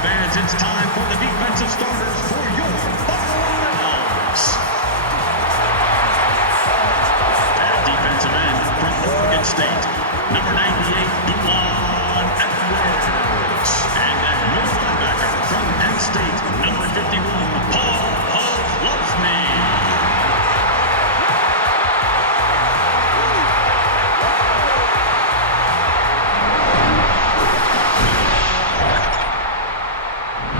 Fans, it's time for the defensive starters for your Buffalo Bills. At defensive end from Oregon State, number 98, Duan Edwards. And at middle linebacker from Penn State, number 51, Paul Hovlofny.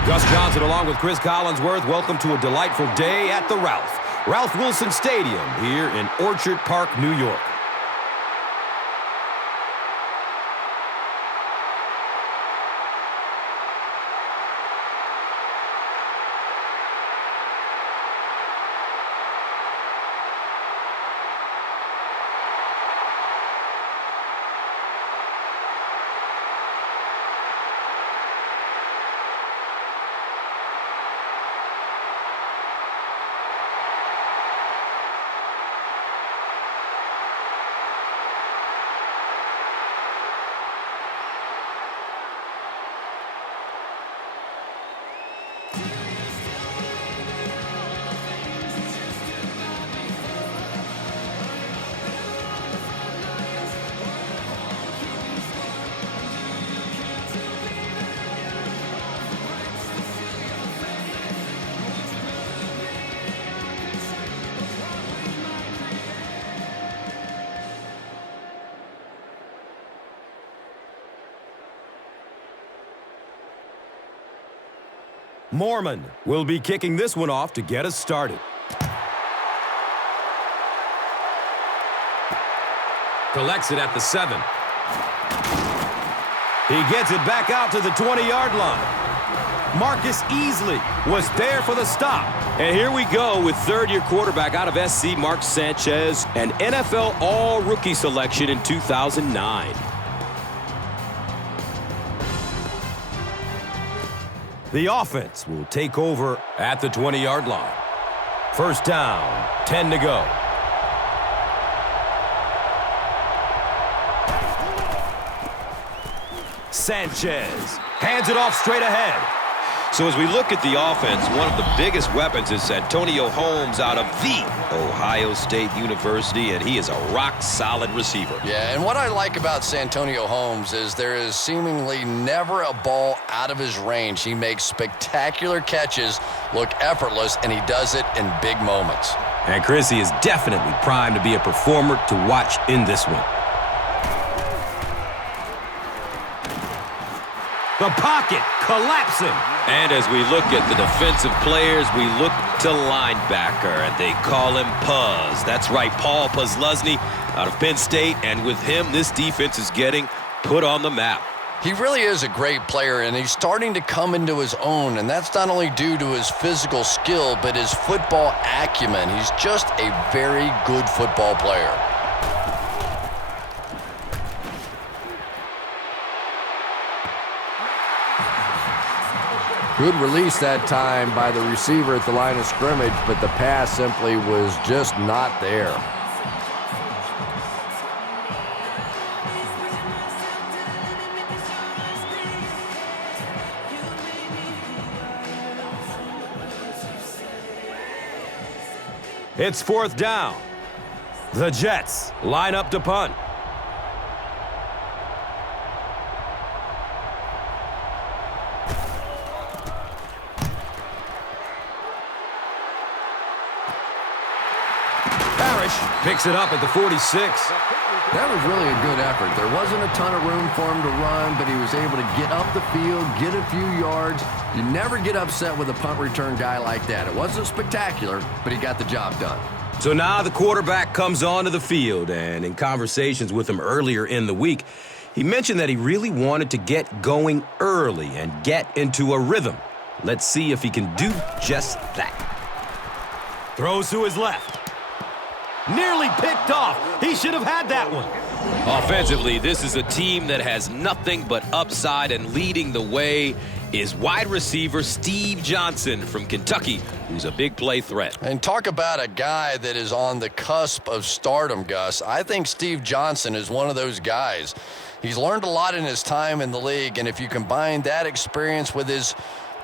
Gus Johnson along with Chris Collinsworth, welcome to a delightful day at the Ralph Wilson Stadium here in Orchard Park, New York. Mormon will be kicking this one off to get us started. Collects it at the 7. He gets it back out to the 20-yard line. Marcus Easley was there for the stop. And here we go with third-year quarterback out of SC, Mark Sanchez, an NFL All-Rookie selection in 2009. The offense will take over at the 20-yard line. First down, 10 to go. Sanchez hands it off straight ahead. So as we look at the offense, one of the biggest weapons is Santonio Holmes out of the Ohio State University, and he is a rock-solid receiver. Yeah, and what I like about Santonio Holmes is there is seemingly never a ball out of his range. He makes spectacular catches look effortless, and he does it in big moments. And Chris, he is definitely primed to be a performer to watch in this one. The pocket collapsing. And as we look at the defensive players, we look to linebacker, and they call him Puz. That's right, Paul Puzlesny out of Penn State, and with him, this defense is getting put on the map. He really is a great player, and he's starting to come into his own, and that's not only due to his physical skill, but his football acumen. He's just a very good football player. Good release that time by the receiver at the line of scrimmage, but the pass simply was just not there. It's fourth down. The Jets line up to punt. Picks it up at the 46. That was really a good effort. There wasn't a ton of room for him to run, but he was able to get up the field, get a few yards. You never get upset with a punt return guy like that. It wasn't spectacular, but he got the job done. So now the quarterback comes onto the field, and in conversations with him earlier in the week, he mentioned that he really wanted to get going early and get into a rhythm. Let's see if he can do just that. Throws to his left. Nearly picked off. He should have had that one. Offensively, this is a team that has nothing but upside, and leading the way is wide receiver Steve Johnson from Kentucky, who's a big play threat. And talk about a guy that is on the cusp of stardom, Gus. I think Steve Johnson is one of those guys. He's learned a lot in his time in the league, and if you combine that experience with his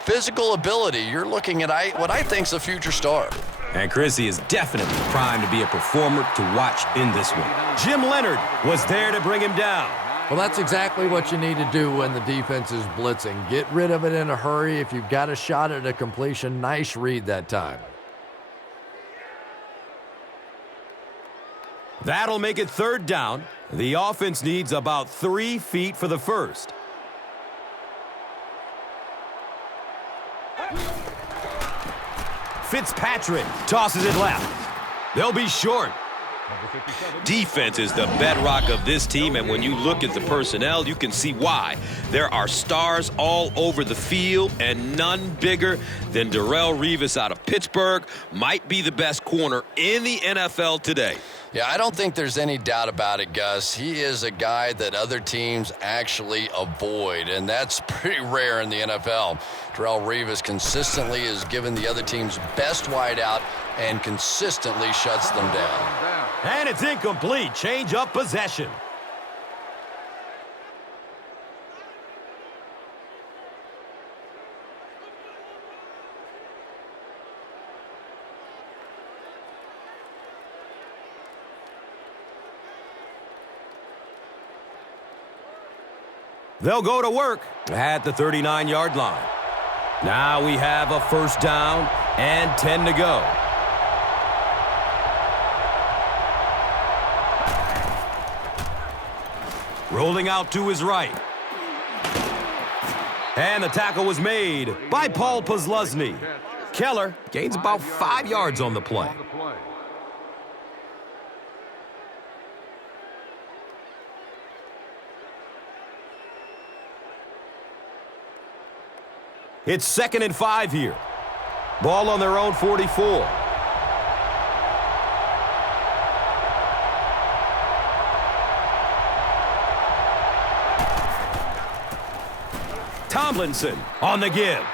physical ability, you're looking at what I think is a future star. And Chrissy is definitely primed to be a performer to watch in this one. Jim Leonard was there to bring him down. Well, that's exactly what you need to do when the defense is blitzing. Get rid of it in a hurry. If you've got a shot at a completion, nice read that time. That'll make it 3rd down. The offense needs about 3 feet for the first. Fitzpatrick tosses it left. They'll be short. Defense is the bedrock of this team, and when you look at the personnel, you can see why. There are stars all over the field, and none bigger than Darrelle Revis out of Pittsburgh. Might be the best corner in the NFL today. Yeah, I don't think there's any doubt about it, Gus. He is a guy that other teams actually avoid, and that's pretty rare in the NFL. Darrelle Revis consistently is given the other team's best wide out and consistently shuts them down. And it's incomplete. Change up possession. They'll go to work at the 39-yard line. Now we have a 1st down and 10 to go. Rolling out to his right. And the tackle was made by Paul Posluszny. Keller gains about 5 yards on the play. It's 2nd and 5 here. Ball on their own 44. Tomlinson on the give.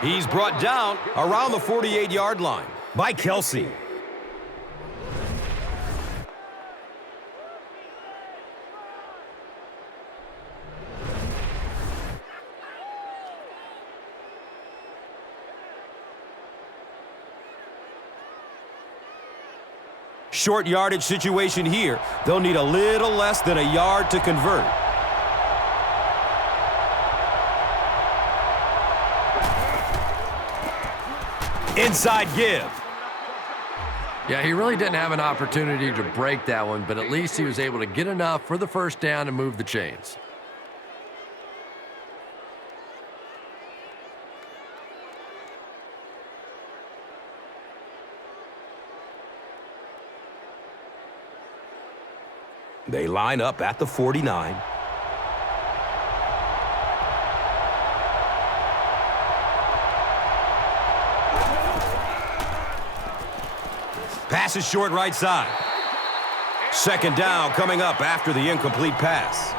He's brought down around the 48-yard line by Kelsey. Short yardage situation here. They'll need a little less than a yard to convert. Inside give. Yeah, he really didn't have an opportunity to break that one, but at least he was able to get enough for the 1st down and move the chains. They line up at the 49. Pass is short right side. 2nd down coming up after the incomplete pass.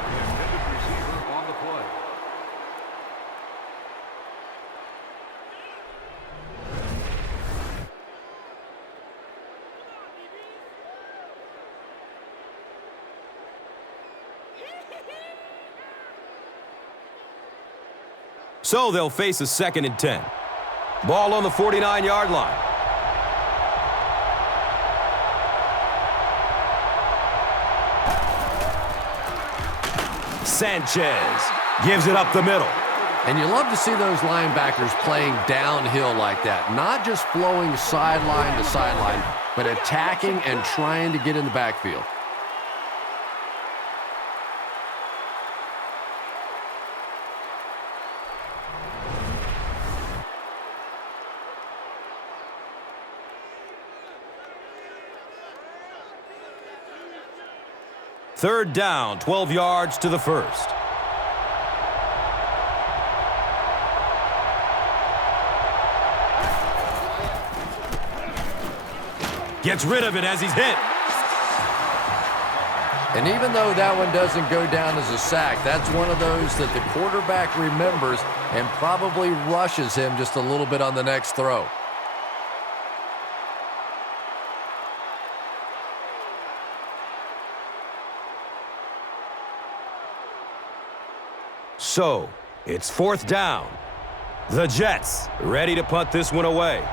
So they'll face a 2nd and 10. Ball on the 49-yard line. Sanchez gives it up the middle. And you love to see those linebackers playing downhill like that. Not just flowing sideline to sideline, but attacking and trying to get in the backfield. Third down, 12 yards to the first. Gets rid of it as he's hit. And even though that one doesn't go down as a sack, that's one of those that the quarterback remembers and probably rushes him just a little bit on the next throw. So, it's 4th down. The Jets ready to punt this one away.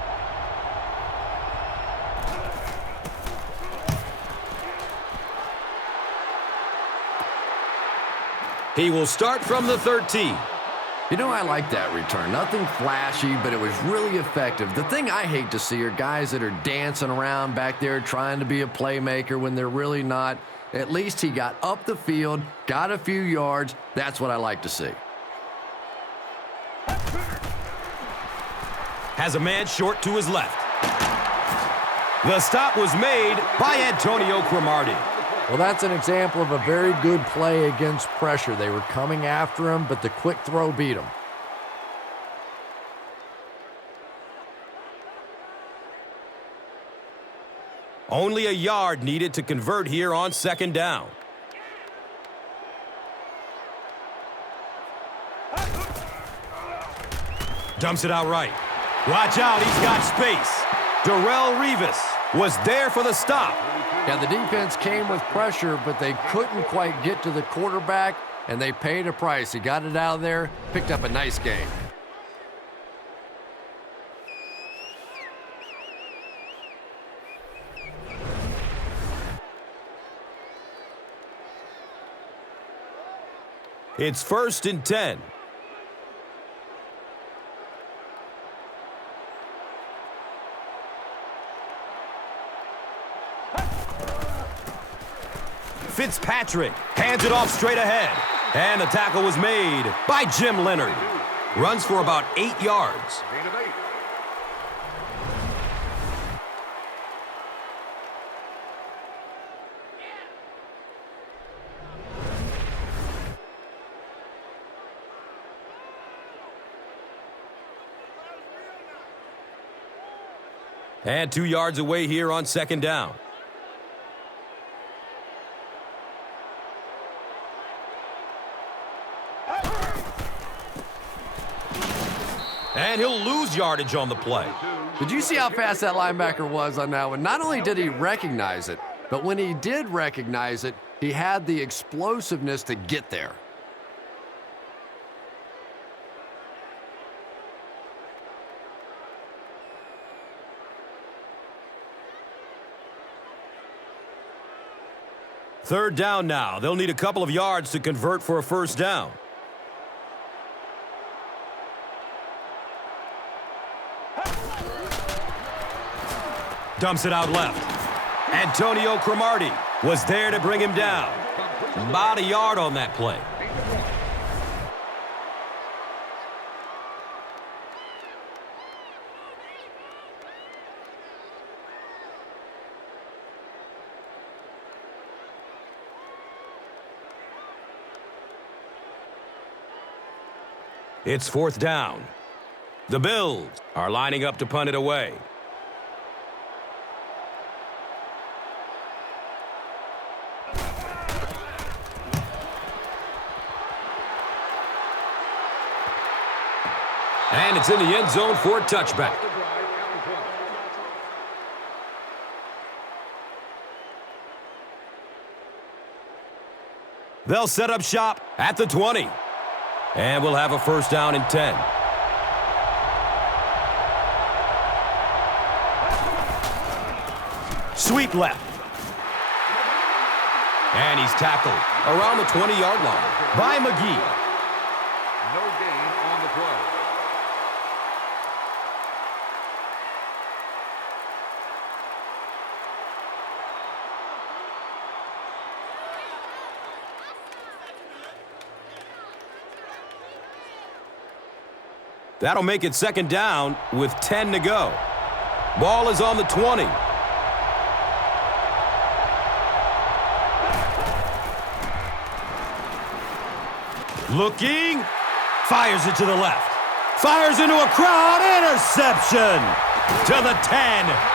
He will start from the 13. You know, I like that return. Nothing flashy, but it was really effective. The thing I hate to see are guys that are dancing around back there trying to be a playmaker when they're really not. At least he got up the field, got a few yards. That's what I like to see. Has a man short to his left. The stop was made by Antonio Cromartie. Well, that's an example of a very good play against pressure. They were coming after him, but the quick throw beat him. Only a yard needed to convert here on 2nd down. Dumps it out right. Watch out, he's got space. Darrelle Revis was there for the stop. Yeah, the defense came with pressure, but they couldn't quite get to the quarterback, and they paid a price. He got it out of there, picked up a nice gain. It's 1st and 10. Fitzpatrick hands it off straight ahead. And the tackle was made by Jim Leonard. Runs for about 8 yards. And 2 yards away here on 2nd down. And he'll lose yardage on the play. Did you see how fast that linebacker was on that one? Not only did he recognize it, but when he did recognize it, he had the explosiveness to get there. Third down now. They'll need a couple of yards to convert for a 1st down. Dumps it out left. Antonio Cromartie was there to bring him down. About a yard on that play. It's 4th down. The Bills are lining up to punt it away. And it's in the end zone for a touchback. They'll set up shop at the 20. And we'll have a 1st down and 10. Sweep left. And he's tackled around the 20-yard line by McGee. No gain on the play. That'll make it 2nd down with 10 to go. Ball is on the 20. Looking. Fires it to the left. Fires into a crowd. Interception to the 10.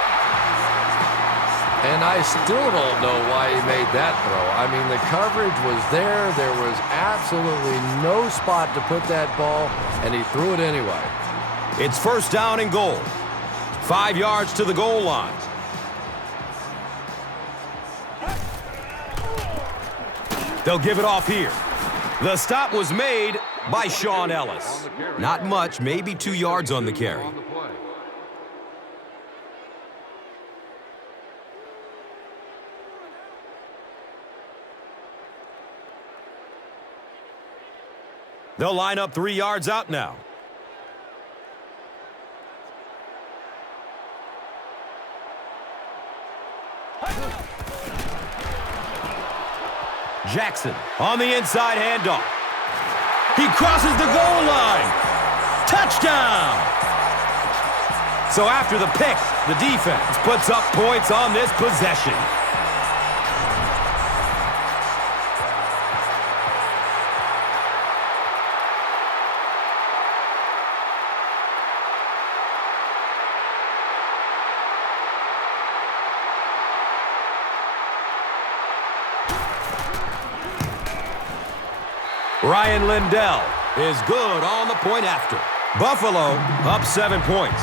And I still don't know why he made that throw. I mean, the coverage was there. There was absolutely no spot to put that ball, and he threw it anyway. It's 1st down and goal. 5 yards to the goal line. They'll give it off here. The stop was made by Sean Ellis. Not much, maybe 2 yards on the carry. On the play. They'll line up 3 yards out now. Jackson on the inside handoff. He crosses the goal line. Touchdown! So after the pick, the defense puts up points on this possession. Ryan Lindell is good on the point after. Buffalo up 7 points.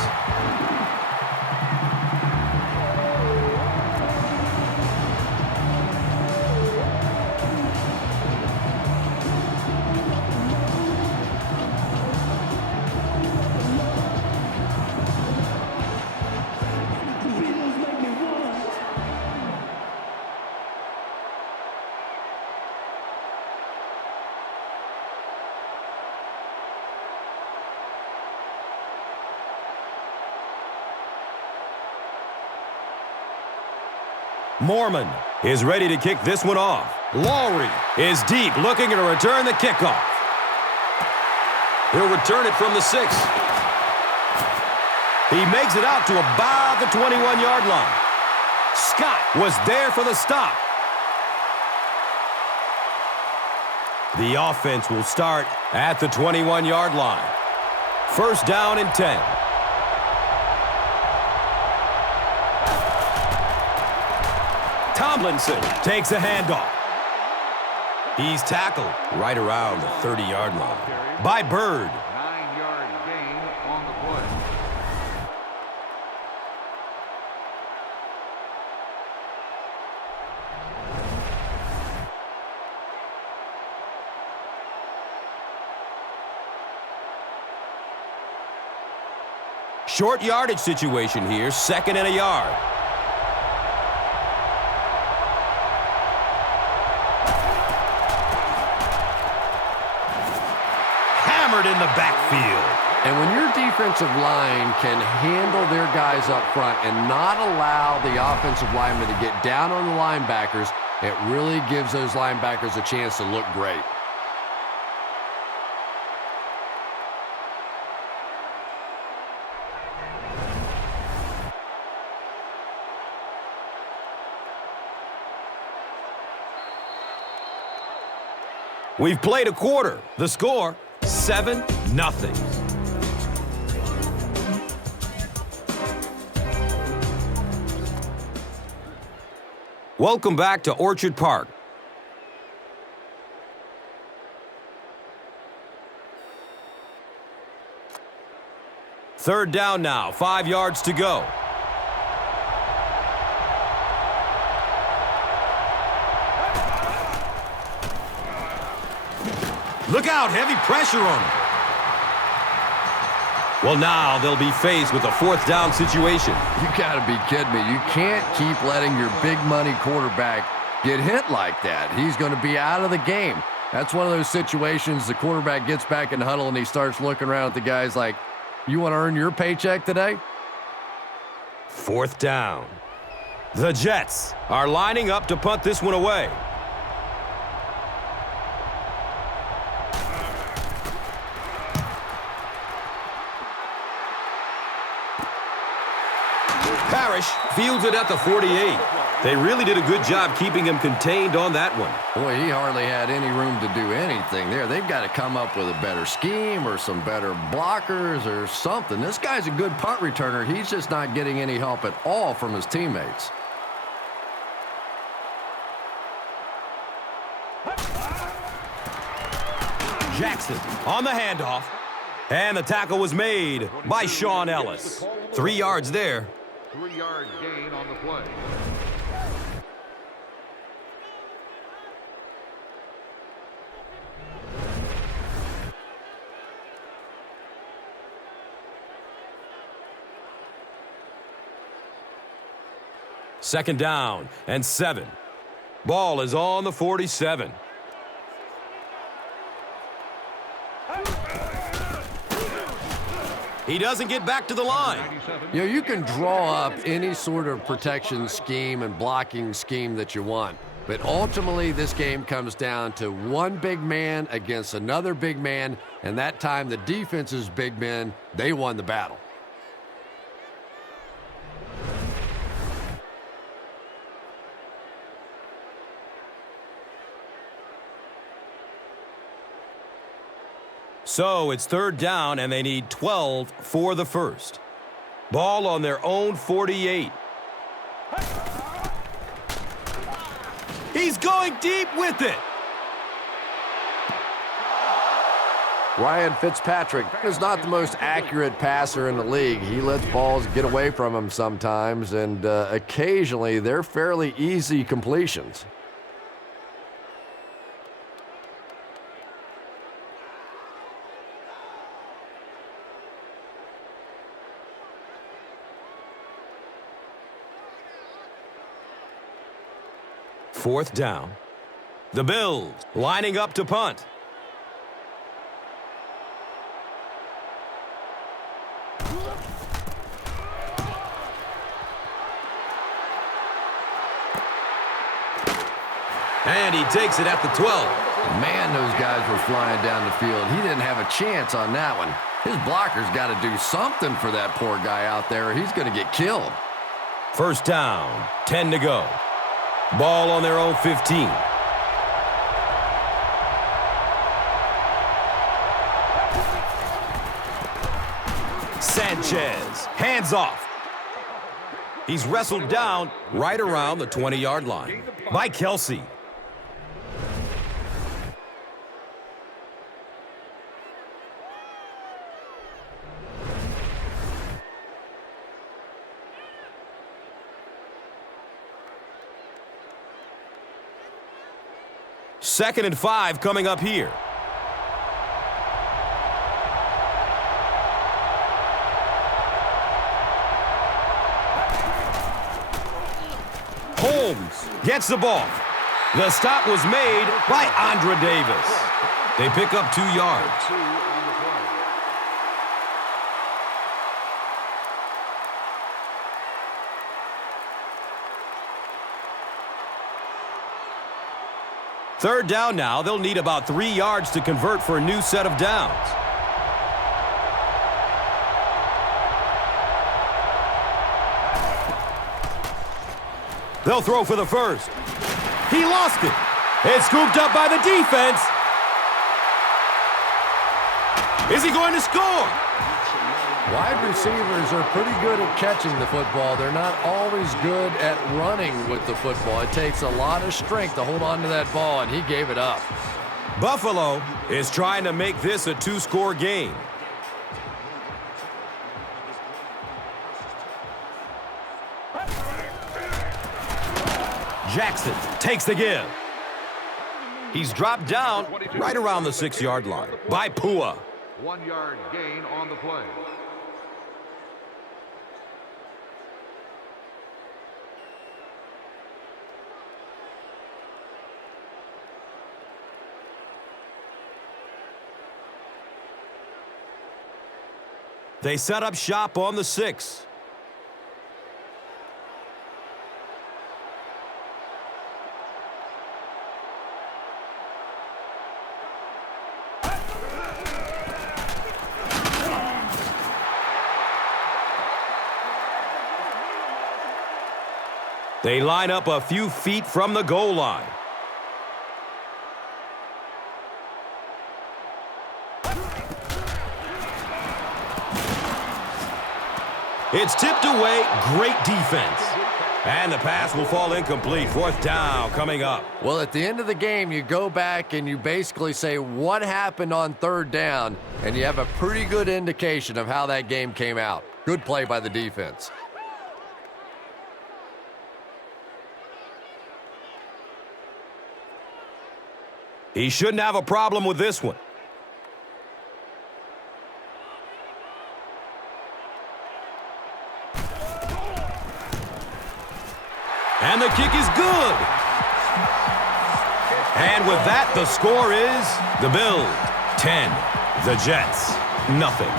Mormon is ready to kick this one off. Lowry is deep, looking to return the kickoff. He'll return it from the 6. He makes it out to about the 21-yard line. Scott was there for the stop. The offense will start at the 21-yard line. First down and 10. Tomlinson takes a handoff. He's tackled right around the 30-yard line by Bird. 9-yard gain on the play. Short yardage situation here, 2nd and a yard. In the backfield. And when your defensive line can handle their guys up front and not allow the offensive linemen to get down on the linebackers, it really gives those linebackers a chance to look great. We've played a quarter. The score, 7-0. Welcome back to Orchard Park. Third down now, 5 yards to go. Look out, heavy pressure on him. Well, now they'll be faced with a 4th down situation. You got to be kidding me. You can't keep letting your big money quarterback get hit like that. He's going to be out of the game. That's one of those situations the quarterback gets back in the huddle and he starts looking around at the guys like, you want to earn your paycheck today? 4th down. The Jets are lining up to punt this one away. Parrish fields it at the 48. They really did a good job keeping him contained on that one. Boy, he hardly had any room to do anything there. They've got to come up with a better scheme or some better blockers or something. This guy's a good punt returner. He's just not getting any help at all from his teammates. Jackson on the handoff. And the tackle was made by Sean Ellis. 3 yards there. 3-yard gain on the play. 2nd down and 7. Ball is on the 47. He doesn't get back to the line. You know, you can draw up any sort of protection scheme and blocking scheme that you want. But ultimately, this game comes down to one big man against another big man. And that time, the defense's big men, they won the battle. So it's 3rd down, and they need 12 for the first. Ball on their own 48. He's going deep with it. Ryan Fitzpatrick is not the most accurate passer in the league. He lets balls get away from him sometimes, and occasionally they're fairly easy completions. Fourth down. The Bills lining up to punt. And he takes it at the 12. Man, those guys were flying down the field. He didn't have a chance on that one. His blocker's got to do something for that poor guy out there, or he's going to get killed. 1st down, 10 to go. Ball on their own 15. Sanchez, hands off. He's wrestled down right around the 20-yard line by Kelsey. Second and 5 coming up here. Holmes gets the ball. The stop was made by Andre Davis. They pick up 2 yards. Third down now. They'll need about 3 yards to convert for a new set of downs. They'll throw for the first. He lost it. It's scooped up by the defense. Is he going to score? Wide receivers are pretty good at catching the football. They're not always good at running with the football. It takes a lot of strength to hold on to that ball, and he gave it up. Buffalo is trying to make this a 2-score game. Jackson takes the give. He's dropped down right around the 6-yard line by Pua. 1-yard gain on the play. They set up shop on the 6. They line up a few feet from the goal line. It's tipped away. Great defense. And the pass will fall incomplete. 4th down coming up. Well, at the end of the game, you go back and you basically say what happened on 3rd down, and you have a pretty good indication of how that game came out. Good play by the defense. He shouldn't have a problem with this one. And the kick is good. And with that, the score is the Bills 10, the Jets nothing.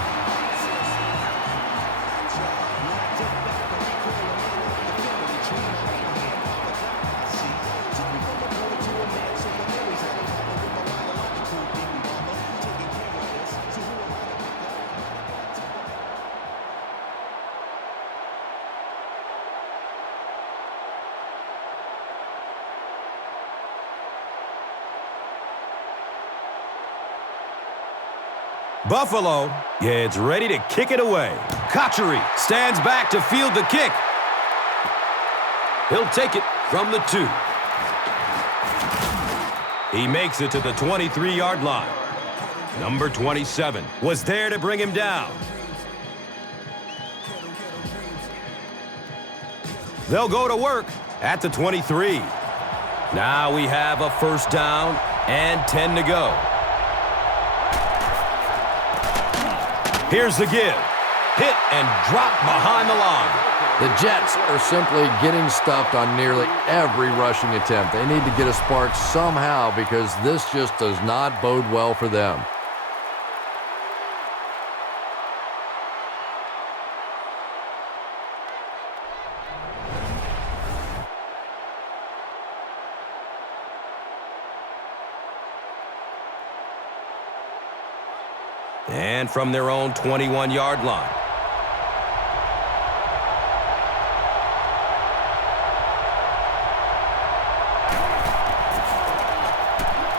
Buffalo gets ready to kick it away. Kachuri stands back to field the kick. He'll take it from the 2. He makes it to the 23-yard line. Number 27 was there to bring him down. They'll go to work at the 23. Now we have a first down and 10 to go. Here's the give. Hit and drop behind the line. The Jets are simply getting stuffed on nearly every rushing attempt. They need to get a spark somehow because this just does not bode well for them. And from their own 21-yard line.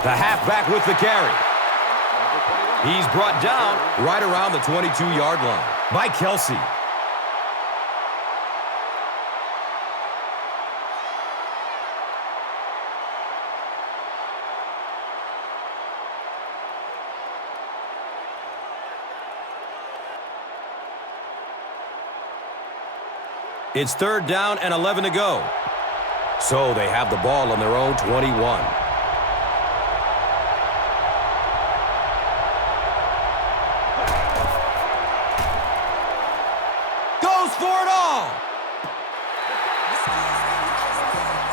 The halfback with the carry. He's brought down right around the 22-yard line by Kelsey. It's third down and 11 to go. So they have the ball on their own 21. Goes for it all.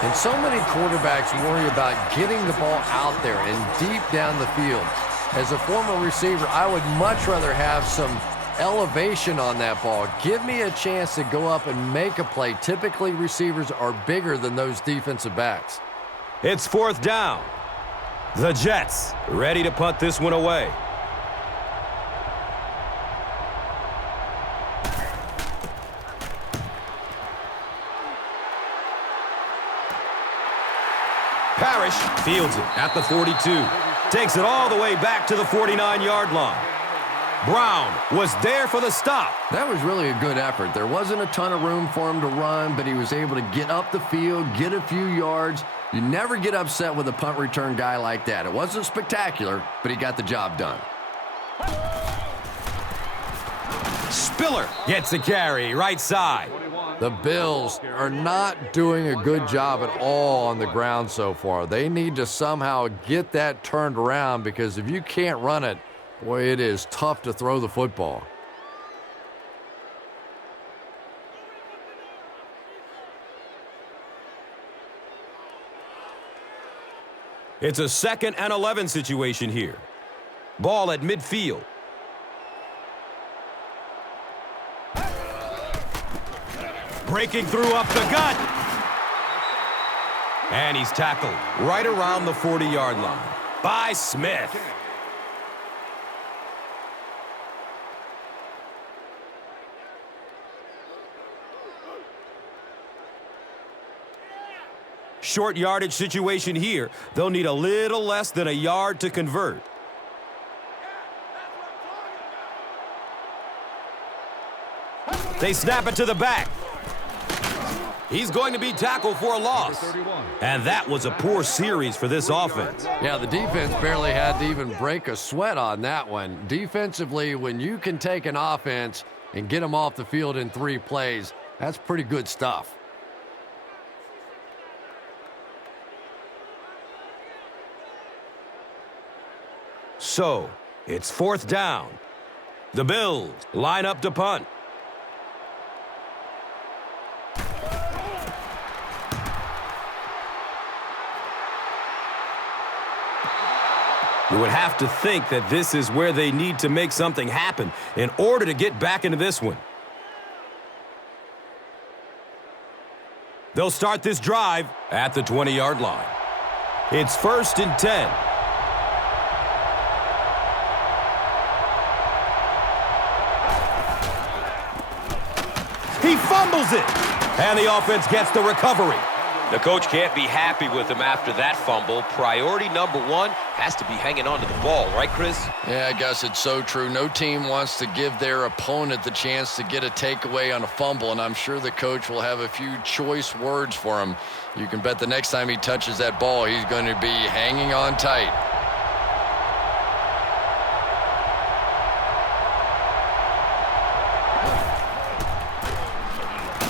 And so many quarterbacks worry about getting the ball out there and deep down the field. As a former receiver, I would much rather have some elevation on that ball. Give me a chance to go up and make a play. Typically, receivers are bigger than those defensive backs. It's fourth down. The Jets ready to punt this one away. Parrish fields it at the 42. Takes it all the way back to the 49-yard line. Brown was there for the stop. That was really a good effort. There wasn't a ton of room for him to run, but he was able to get up the field, get a few yards. You never get upset with a punt return guy like that. It wasn't spectacular, but he got the job done. Spiller gets the carry, right side. The Bills are not doing a good job at all on the ground so far. They need to somehow get that turned around because if you can't run it, boy, it is tough to throw the football. It's a 2nd and 11 situation here. Ball at midfield. Breaking through up the gut. And he's tackled right around the 40-yard line by Smith. Short yardage situation here. They'll need a little less than a yard to convert. They snap it to the back. He's going to be tackled for a loss. And that was a poor series for this offense. Yeah, the defense barely had to even break a sweat on that one. Defensively, when you can take an offense and get them off the field in 3 plays, that's pretty good stuff. So, it's 4th down. The Bills line up to punt. You would have to think that this is where they need to make something happen in order to get back into this one. They'll start this drive at the 20-yard line. It's 1st and 10. He fumbles it, and the offense gets the recovery. The coach can't be happy with him after that fumble. Priority number one has to be hanging on to the ball, right, Chris? Yeah, I guess it's so true. No team wants to give their opponent the chance to get a takeaway on a fumble, and I'm sure the coach will have a few choice words for him. You can bet the next time he touches that ball, he's going to be hanging on tight.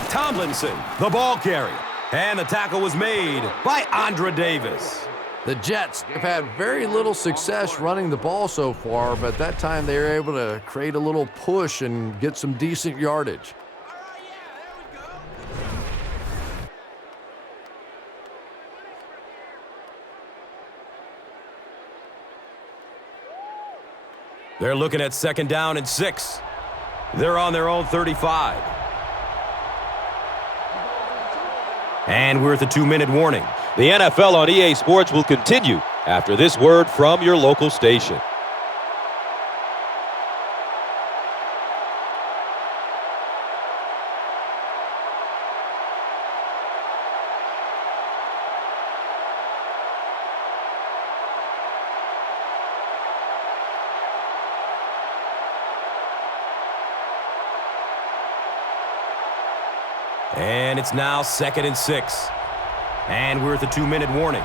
Tomlinson, the ball carrier. And the tackle was made by Andre Davis. The Jets have had very little success running the ball so far, but that time they were able to create a little push and get some decent yardage. They're looking at 2nd down and 6. They're on their own 35. And we're at the 2-minute warning. The NFL on EA Sports will continue after this word from your local station. And it's now 2nd and 6. And we're at the 2-minute warning.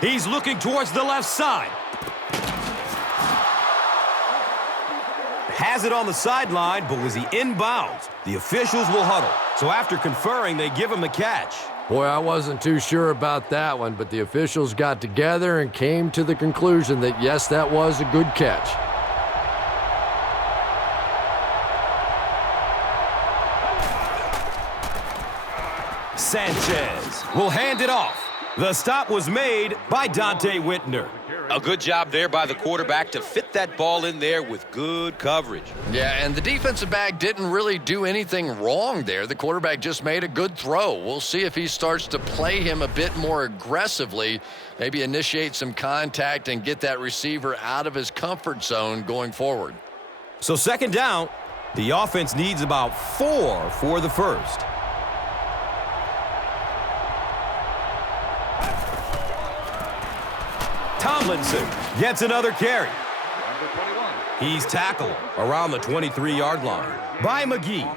He's looking towards the left side. Has it on the sideline, but was he inbounds? The officials will huddle. So after conferring, they give him the catch. Boy, I wasn't too sure about that one, but the officials got together and came to the conclusion that, yes, that was a good catch. Sanchez will hand it off. The stop was made by Dante Whitner. A good job there by the quarterback to fit that ball in there with good coverage. Yeah, and the defensive back didn't really do anything wrong there. The quarterback just made a good throw. We'll see if he starts to play him a bit more aggressively, maybe initiate some contact and get that receiver out of his comfort zone going forward. So 2nd down, the offense needs about 4 for the first. Tomlinson gets another carry. He's tackled around the 23-yard line by McGee.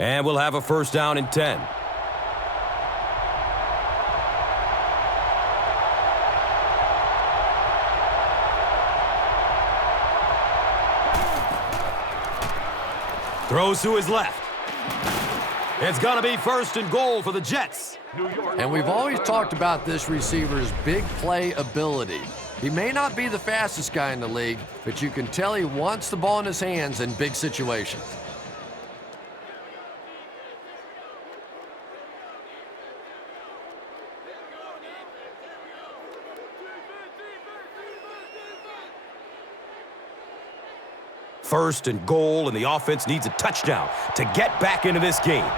And we'll have a 1st down and 10. Throws to his left. It's going to be 1st and goal for the Jets. And we've always talked about this receiver's big play ability. He may not be the fastest guy in the league, but you can tell he wants the ball in his hands in big situations. First and goal, and the offense needs a touchdown to get back into this game.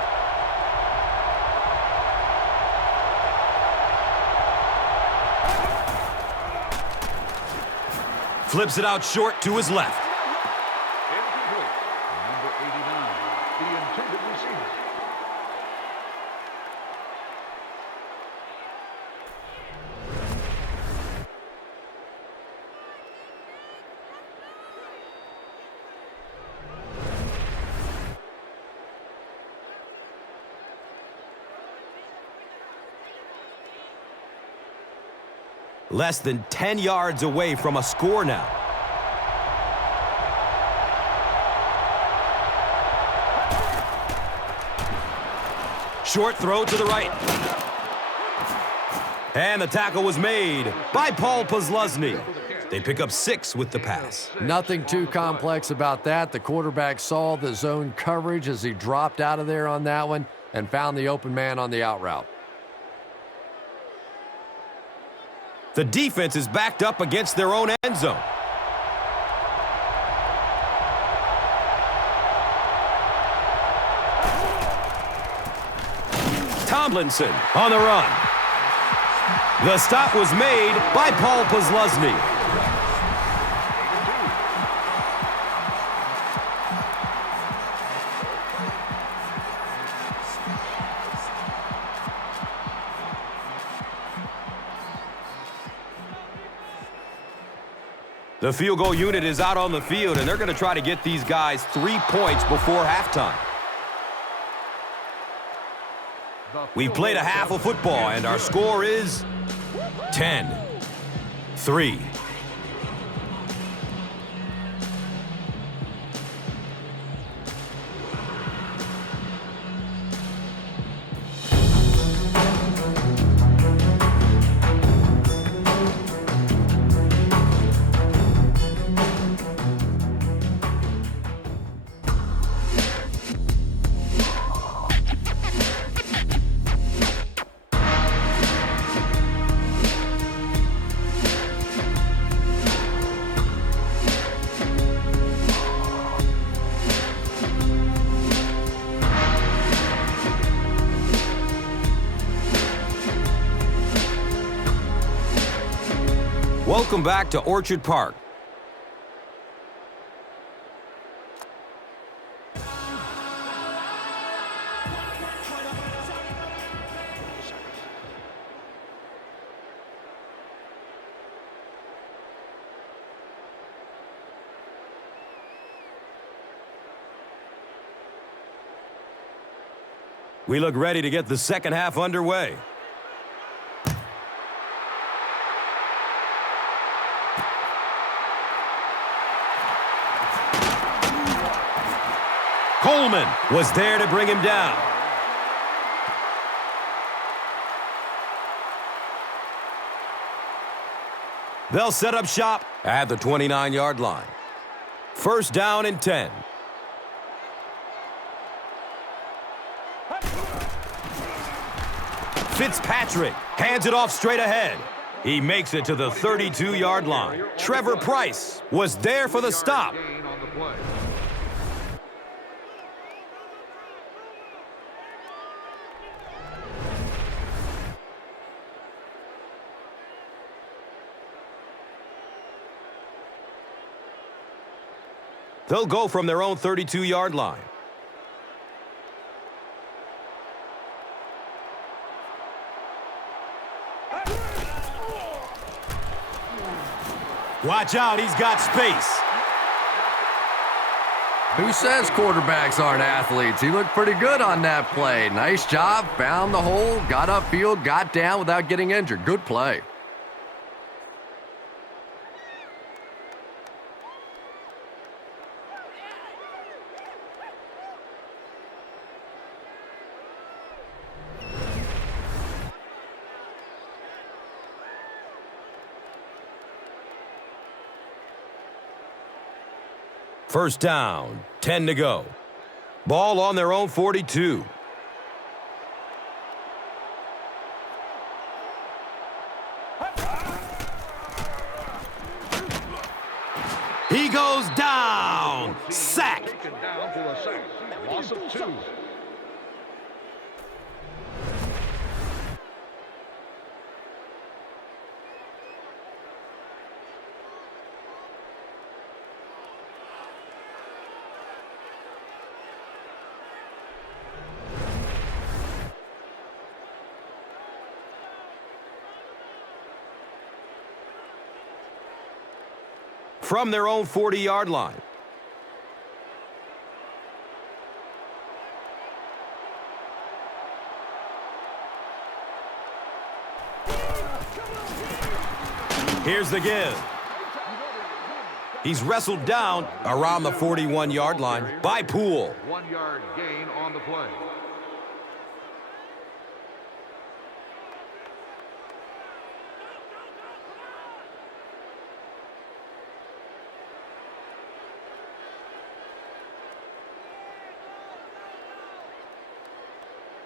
Flips it out short to his left. Incomplete. Number 89, the intended receiver. Less than 10 yards away from a score now. Short throw to the right. And the tackle was made by Paul Posluszny. They pick up 6 with the pass. Nothing too complex about that. The quarterback saw the zone coverage as he dropped out of there on that one and found the open man on the out route. The defense is backed up against their own end zone. Tomlinson on the run. The stop was made by Paul Posluszny. The field goal unit is out on the field, and they're going to try to get these guys 3 points before halftime. We played a half of football, and our score is 10-3. Welcome back to Orchard Park. We look ready to get the second half underway. Coleman was there to bring him down. They'll set up shop at the 29-yard line. First down and 10. Fitzpatrick hands it off straight ahead. He makes it to the 32-yard line. Trevor Price was there for the stop. They'll go from their own 32-yard line. Watch out, he's got space. Who says quarterbacks aren't athletes? He looked pretty good on that play. Nice job, found the hole, got upfield, got down without getting injured. Good play. First down, 10 to go. Ball on their own 42. He goes down. Sack. Taken down for a sack. Loss of 2. From their own 40-yard line. Here's the give. He's wrestled down around the 41-yard line by Poole. 1 yard gain on the play.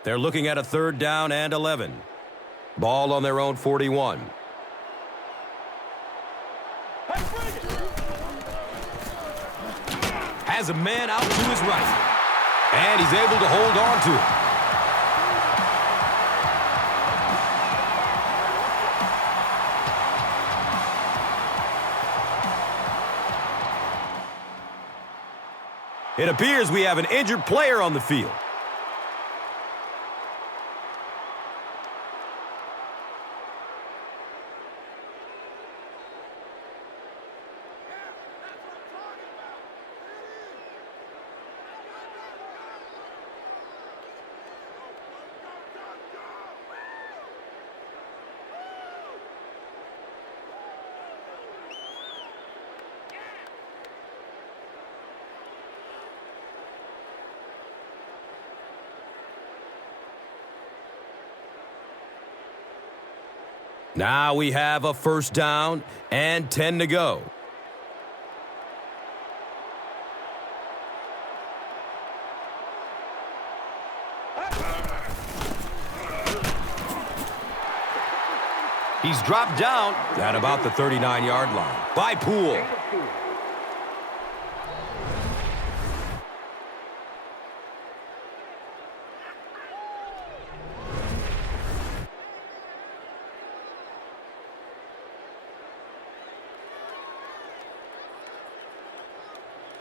They're looking at a 3rd down and 11. Ball on their own 41. Has a man out to his right. And he's able to hold on to it. It appears we have an injured player on the field. Now we have a 1st down and 10 to go. He's dropped down at about the 39-yard line by Poole.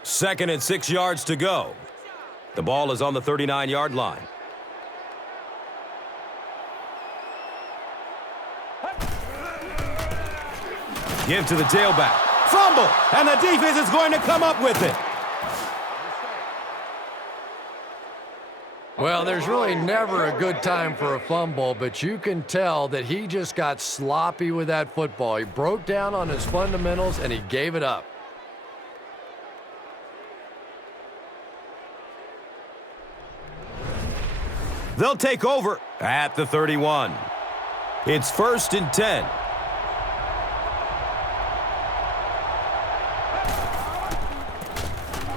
Second and 6 yards to go. The ball is on the 39-yard line. Give to the tailback. Fumble! And the defense is going to come up with it. Well, there's really never a good time for a fumble, but you can tell that he just got sloppy with that football. He broke down on his fundamentals, and he gave it up. They'll take over at the 31. It's 1st and 10.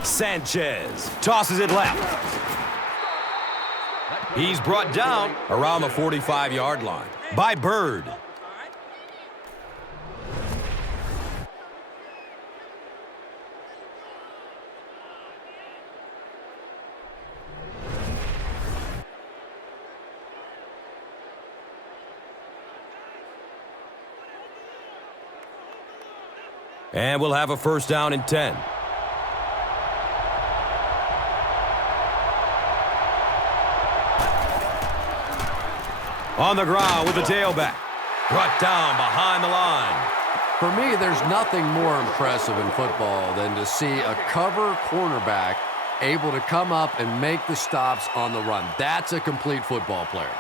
Sanchez tosses it left. He's brought down around the 45-yard line by Bird. And we'll have a 1st down and 10. On the ground with the tailback. Brought down behind the line. For me, there's nothing more impressive in football than to see a cover cornerback able to come up and make the stops on the run. That's a complete football player.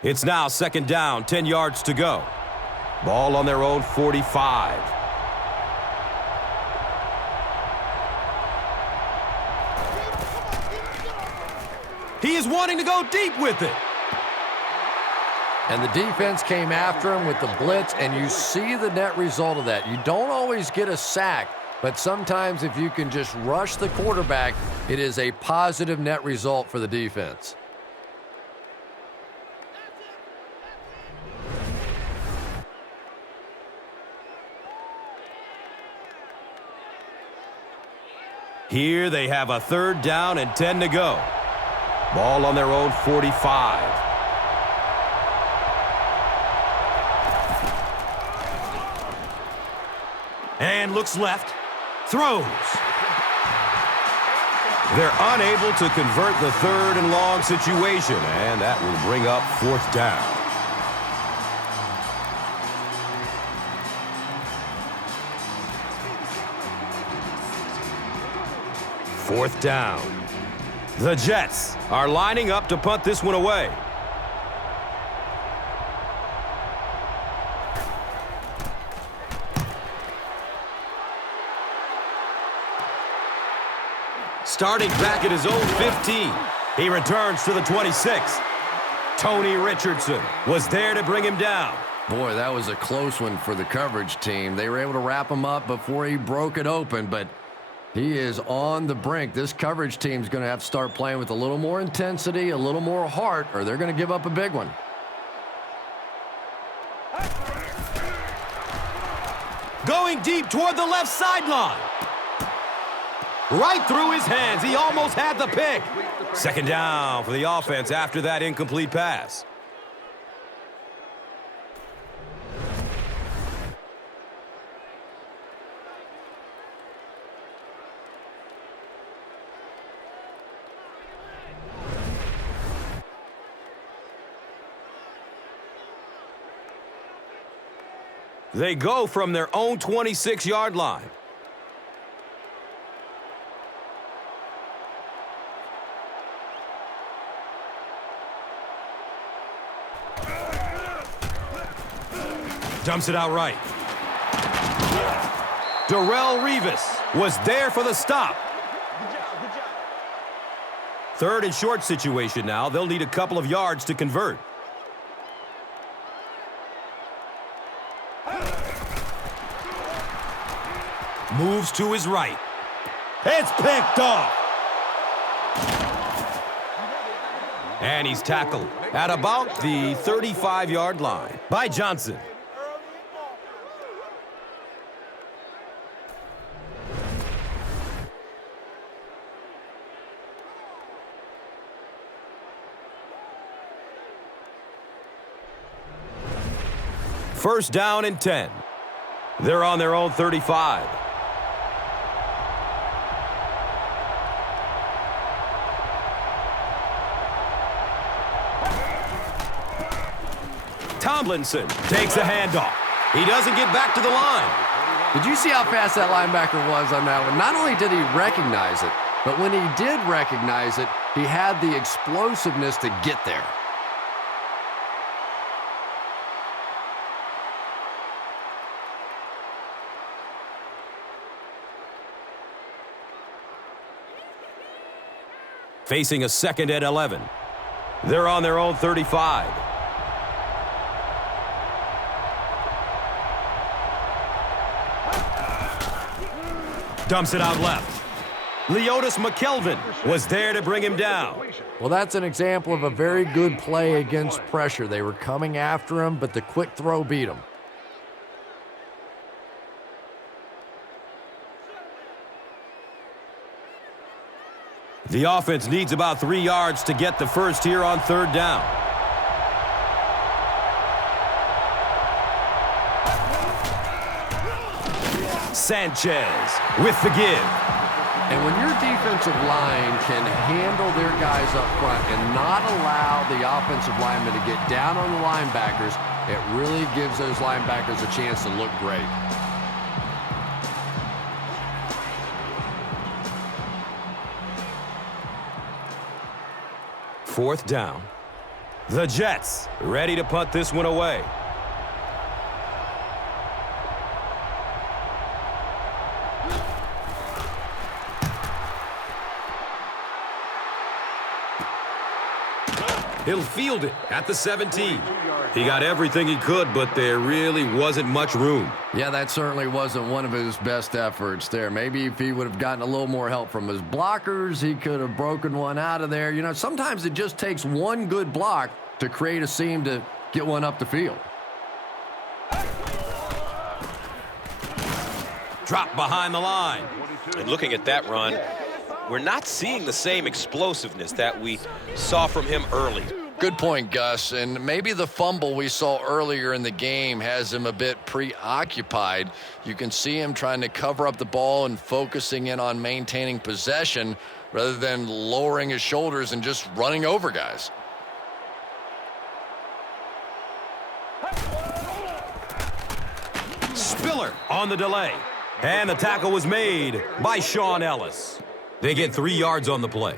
It's now 2nd down, 10 yards to go. Ball on their own 45. He is wanting to go deep with it. And the defense came after him with the blitz, and you see the net result of that. You don't always get a sack, but sometimes if you can just rush the quarterback, it is a positive net result for the defense. Here they have a 3rd down and 10 to go. Ball on their own 45. And looks left. Throws. They're unable to convert the 3rd and long situation, and that will bring up 4th down. 4th down. The Jets are lining up to punt this one away. Starting back at his own 15. He returns to the 26. Tony Richardson was there to bring him down. Boy, that was a close one for the coverage team. They were able to wrap him up before he broke it open, but he is on the brink. This coverage team is going to have to start playing with a little more intensity, a little more heart, or they're going to give up a big one. Going deep toward the left sideline. Right through his hands. He almost had the pick. 2nd down for the offense after that incomplete pass. They go from their own 26-yard line. Dumps it out right. Darrelle Revis was there for the stop. 3rd and short situation now. They'll need a couple of yards to convert. Moves to his right. It's picked off. And he's tackled at about the 35-yard line by Johnson. First down and 10. They're on their own 35. Tomlinson takes a handoff. He doesn't get back to the line. Did you see how fast that linebacker was on that one? Not only did he recognize it, but when he did recognize it, he had the explosiveness to get there. Facing a 2nd and 11. They're on their own 35. Dumps it out left. Leotis McKelvin was there to bring him down. Well, that's an example of a very good play against pressure. They were coming after him, but the quick throw beat him. The offense needs about 3 yards to get the first here on 3rd down. Sanchez with the give. And when your defensive line can handle their guys up front and not allow the offensive linemen to get down on the linebackers, it really gives those linebackers a chance to look great. Fourth down. The Jets ready to punt this one away. He'll field it at the 17. He got everything he could, but there really wasn't much room. Yeah, that certainly wasn't one of his best efforts there. Maybe if he would have gotten a little more help from his blockers, he could have broken one out of there. You know, sometimes it just takes one good block to create a seam to get one up the field. Drop behind the line. And looking at that run, we're not seeing the same explosiveness that we saw from him early. Good point, Gus. And maybe the fumble we saw earlier in the game has him a bit preoccupied. You can see him trying to cover up the ball and focusing in on maintaining possession rather than lowering his shoulders and just running over guys. Spiller on the delay. And the tackle was made by Sean Ellis. They get 3 yards on the play.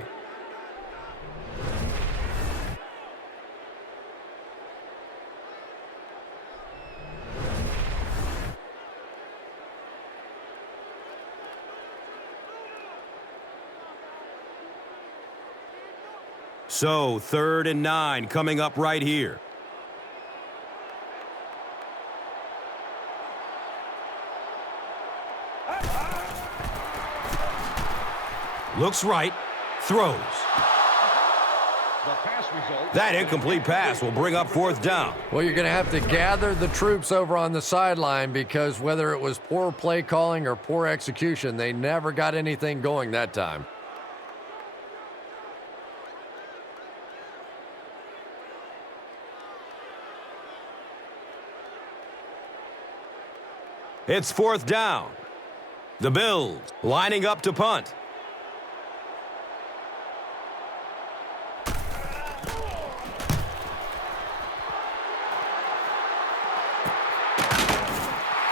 So, 3rd and 9 coming up right here. Looks right. Throws. That incomplete pass will bring up 4th down. Well, you're going to have to gather the troops over on the sideline because whether it was poor play calling or poor execution, they never got anything going that time. It's 4th down. The Bills lining up to punt.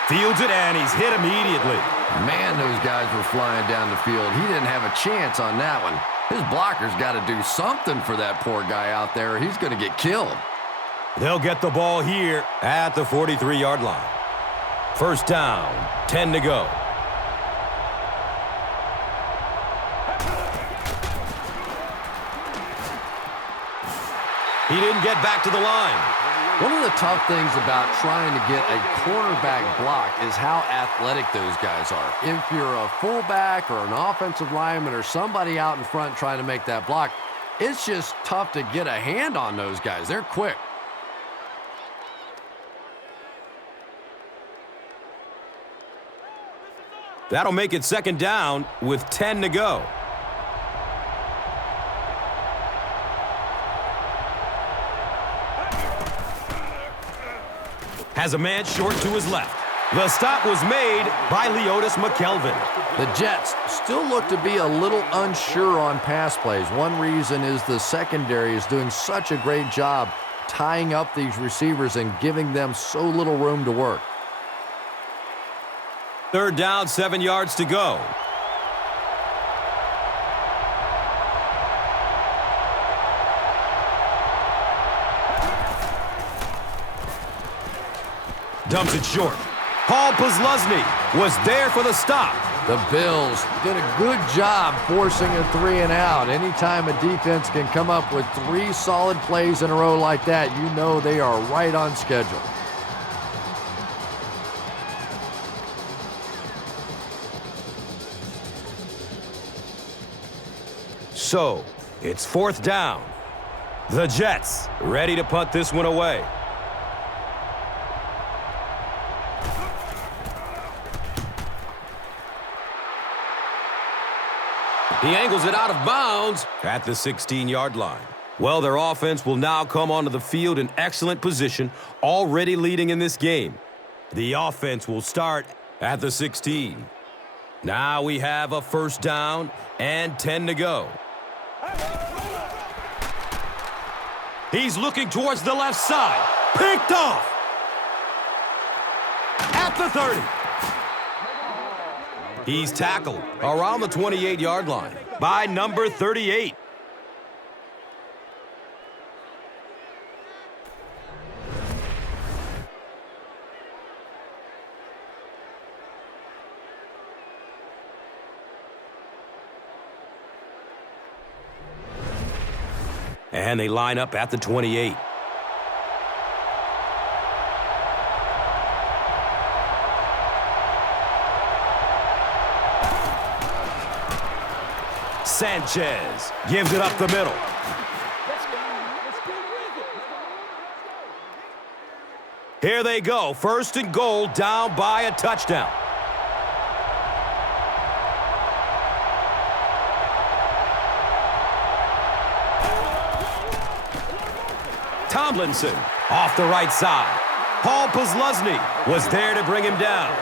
Fields it, and he's hit immediately. Man, those guys were flying down the field. He didn't have a chance on that one. His blocker's got to do something for that poor guy out there, or he's going to get killed. They'll get the ball here at the 43-yard line. 1st down, 10 to go. He didn't get back to the line. One of the tough things about trying to get a cornerback block is how athletic those guys are. If you're a fullback or an offensive lineman or somebody out in front trying to make that block, it's just tough to get a hand on those guys. They're quick. That'll make it 2nd down with 10 to go. Has a man short to his left. The stop was made by Leotis McKelvin. The Jets still look to be a little unsure on pass plays. One reason is the secondary is doing such a great job tying up these receivers and giving them so little room to work. 3rd down, 7 yards to go. Dumps it short. Paul Posluszny was there for the stop. The Bills did a good job forcing a 3 and out. Anytime a defense can come up with 3 solid plays in a row like that, you know they are right on schedule. So, it's 4th down. The Jets ready to punt this one away. He angles it out of bounds at the 16-yard line. Well, their offense will now come onto the field in excellent position, already leading in this game. The offense will start at the 16. Now we have a 1st down and 10 to go. He's looking towards the left side. Picked off at the 30. He's tackled around the 28-yard line by number 38. And they line up at the 28. Sanchez gives it up the middle. Here they go. 1st and goal, down by a touchdown. Tomlinson off the right side. Paul Posluszny was there to bring him down.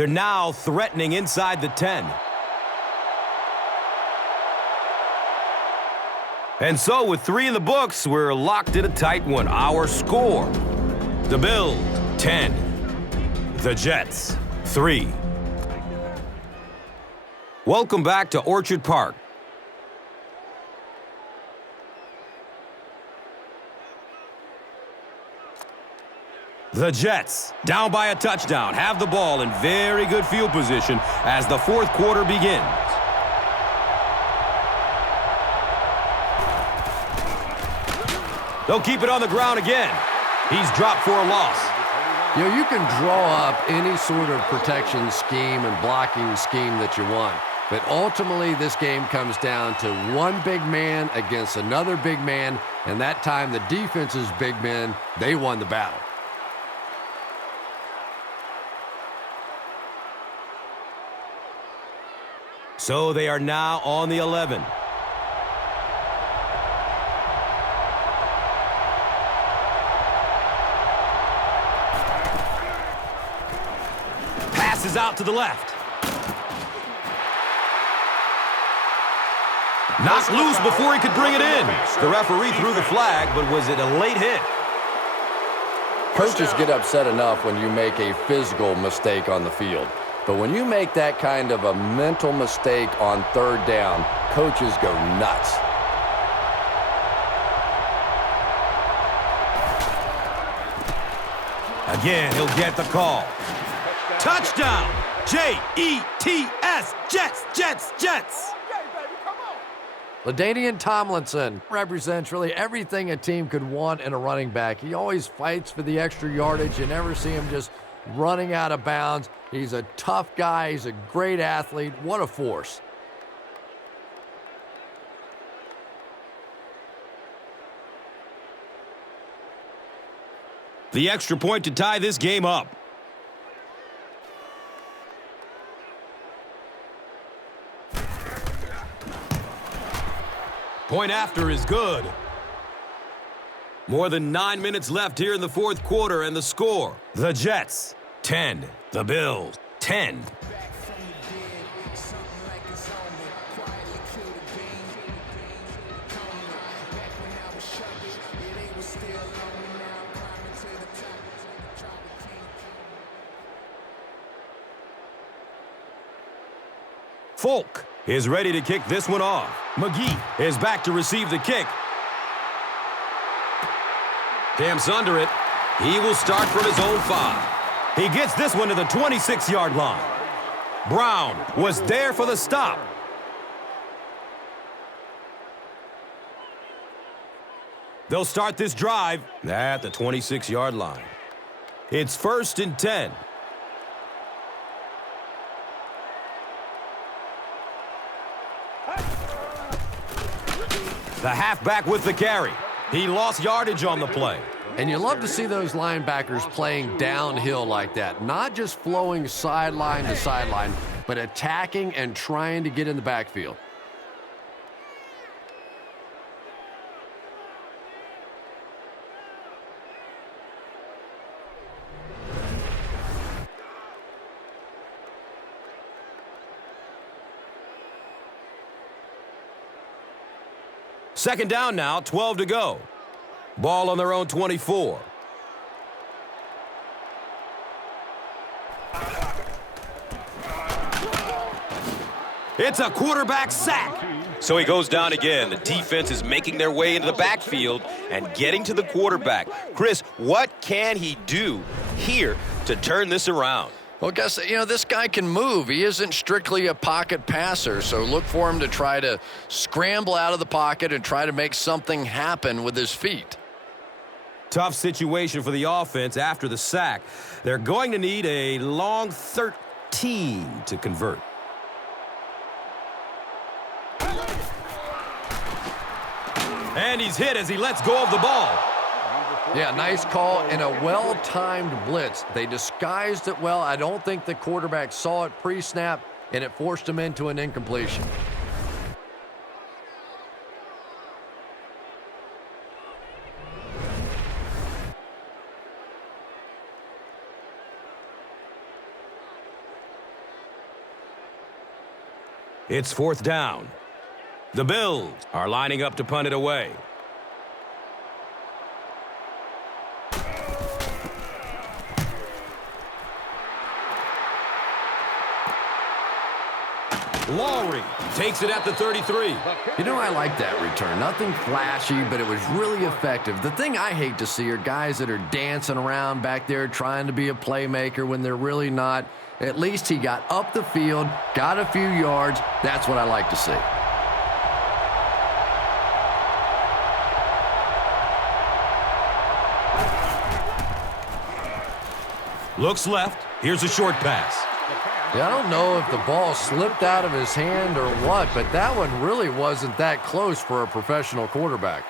They're now threatening inside the 10. And so with 3 in the books, we're locked in a tight one. Our score: the Bills 10, the Jets 3. Welcome back to Orchard Park. The Jets, down by a touchdown, have the ball in very good field position as the fourth quarter begins. They'll keep it on the ground again. He's dropped for a loss. You know, you can draw up any sort of protection scheme and blocking scheme that you want. But ultimately, this game comes down to one big man against another big man. And that time, the defense's big men, they won the battle. So they are now on the 11. Passes out to the left. Knocked loose before he could bring it in. The referee threw the flag, but was it a late hit? Coaches get upset enough when you make a physical mistake on the field. But when you make that kind of a mental mistake on third down, coaches go nuts. Again, he'll get the call. Touchdown! J-E-T-S! Jets, Jets, Jets! LaDainian Tomlinson represents really everything a team could want in a running back. He always fights for the extra yardage. You never see him just running out of bounds. He's a tough guy. He's a great athlete. What a force. The extra point to tie this game up. Point after is good. More than 9 minutes left here in the fourth quarter, and the score: the Jets 10, the Bills 10. Folk is ready to kick this one off. McGee is back to receive the kick. Camps under it. He will start from his own 5. He gets this one to the 26-yard line. Brown was there for the stop. They'll start this drive at the 26-yard line. It's 1st and 10. The halfback with the carry. He lost yardage on the play. And you love to see those linebackers playing downhill like that. Not just flowing sideline to sideline, but attacking and trying to get in the backfield. Second down now, 12 to go. Ball on their own 24. It's a quarterback sack. So he goes down again. The defense is making their way into the backfield and getting to the quarterback. Chris, what can he do here to turn this around? Well, Gus, this guy can move. He isn't strictly a pocket passer, so look for him to try to scramble out of the pocket and try to make something happen with his feet. Tough situation for the offense after the sack. They're going to need a long 13 to convert. And he's hit as he lets go of the ball. Yeah, nice call and a well-timed blitz. They disguised it well. I don't think the quarterback saw it pre-snap, and it forced him into an incompletion. It's 4th down. The Bills are lining up to punt it away. Lowry takes it at the 33. You know, I like that return. Nothing flashy, but it was really effective. The thing I hate to see are guys that are dancing around back there trying to be a playmaker when they're really not. At least he got up the field, got a few yards. That's what I like to see. Looks left. Here's a short pass. Yeah, I don't know if the ball slipped out of his hand or what, but that one really wasn't that close for a professional quarterback.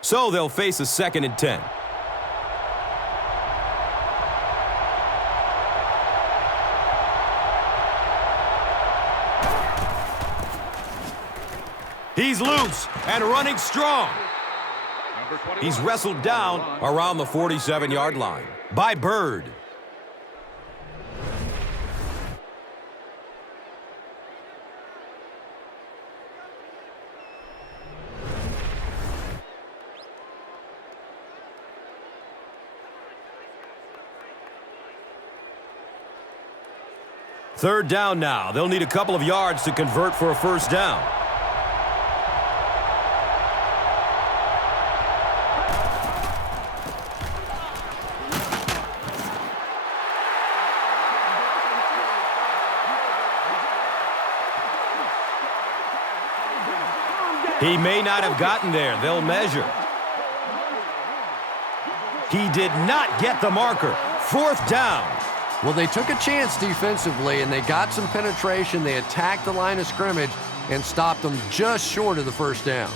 So they'll face a 2nd and 10. He's loose and running strong. He's wrestled down around the 47-yard line by Bird. Third down now. They'll need a couple of yards to convert for a first down. He may not have gotten there. They'll measure. He did not get the marker. 4th down. Well, they took a chance defensively, and they got some penetration. They attacked the line of scrimmage and stopped them just short of the first down.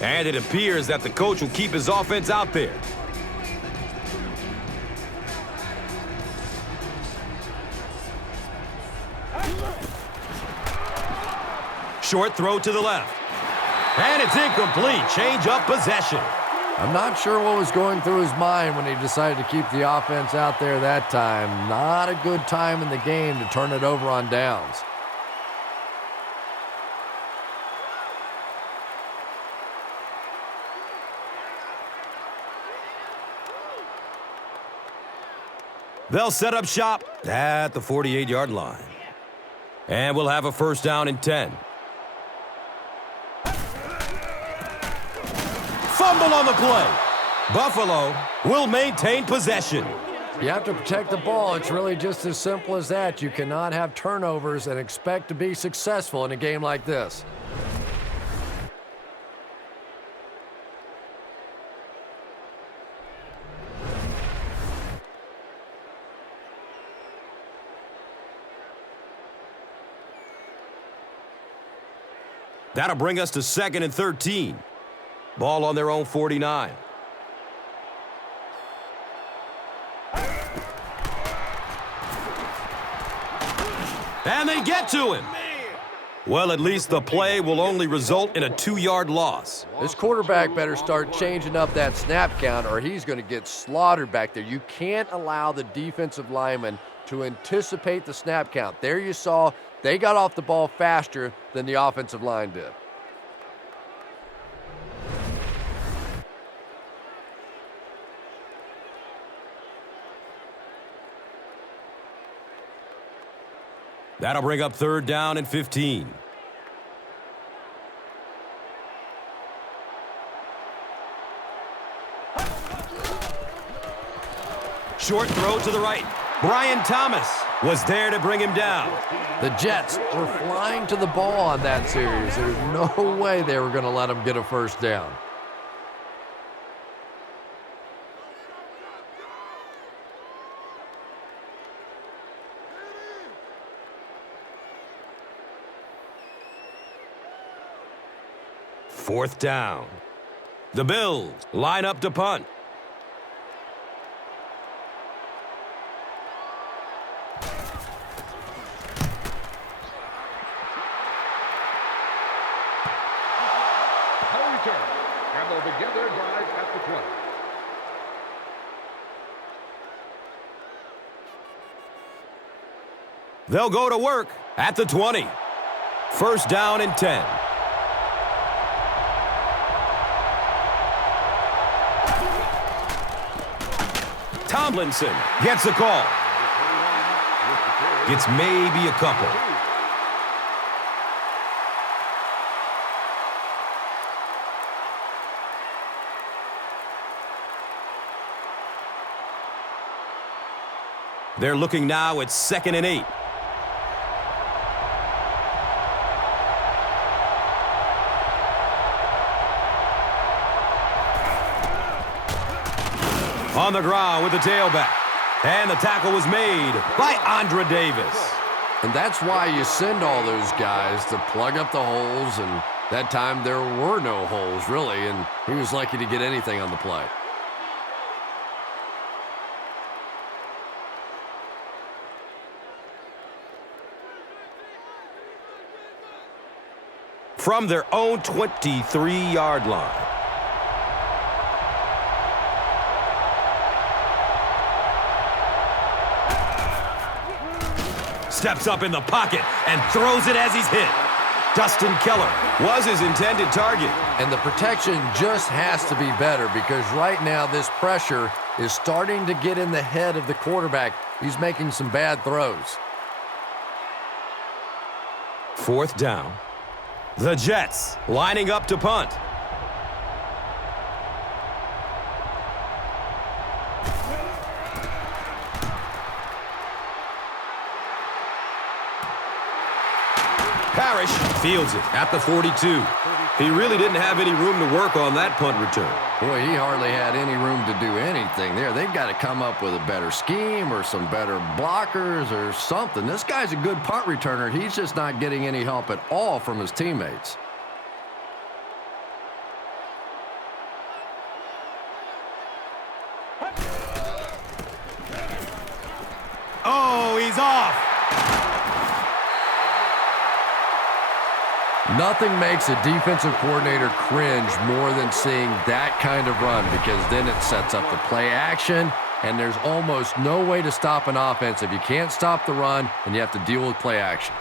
And it appears that the coach will keep his offense out there. Short throw to the left. And it's incomplete. Change up possession. I'm not sure what was going through his mind when he decided to keep the offense out there that time. Not a good time in the game to turn it over on downs. They'll set up shop at the 48-yard line. And we'll have a first down and 10. Fumble on the play. Buffalo will maintain possession. You have to protect the ball. It's really just as simple as that. You cannot have turnovers and expect to be successful in a game like this. That'll bring us to 2nd and 13. Ball on their own 49. And they get to him. Well, at least the play will only result in a 2-yard loss. This quarterback better start changing up that snap count or he's going to get slaughtered back there. You can't allow the defensive lineman to anticipate the snap count. There you saw they got off the ball faster than the offensive line did. That'll bring up 3rd down and 15. Short throw to the right. Brian Thomas was there to bring him down. The Jets were flying to the ball on that series. There's no way they were going to let them get a first down. Fourth down. The Bills line up to punt. They'll go to work at the 20. First down and 10. Tomlinson gets a call. Gets maybe a couple. They're looking now at 2nd and 8. On the ground with the tailback. And the tackle was made by Andre Davis. And that's why you send all those guys to plug up the holes, and that time there were no holes, really, and he was lucky to get anything on the play. From their own 23-yard line. Steps up in the pocket and throws it as he's hit. Dustin Keller was his intended target. And the protection just has to be better because right now this pressure is starting to get in the head of the quarterback. He's making some bad throws. 4th down. The Jets lining up to punt. Parrish fields it at the 42. He really didn't have any room to work on that punt return. Boy, he hardly had any room to do anything there. They've got to come up with a better scheme or some better blockers or something. This guy's a good punt returner. He's just not getting any help at all from his teammates. Oh, he's off. Nothing makes a defensive coordinator cringe more than seeing that kind of run because then it sets up the play action, and there's almost no way to stop an offense if you can't stop the run and you have to deal with play action.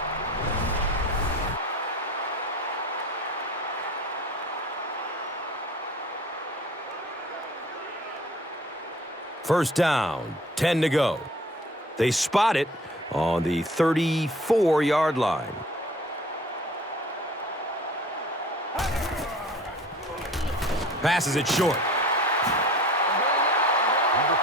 First down, 10 to go. They spot it on the 34-yard line. Passes it short.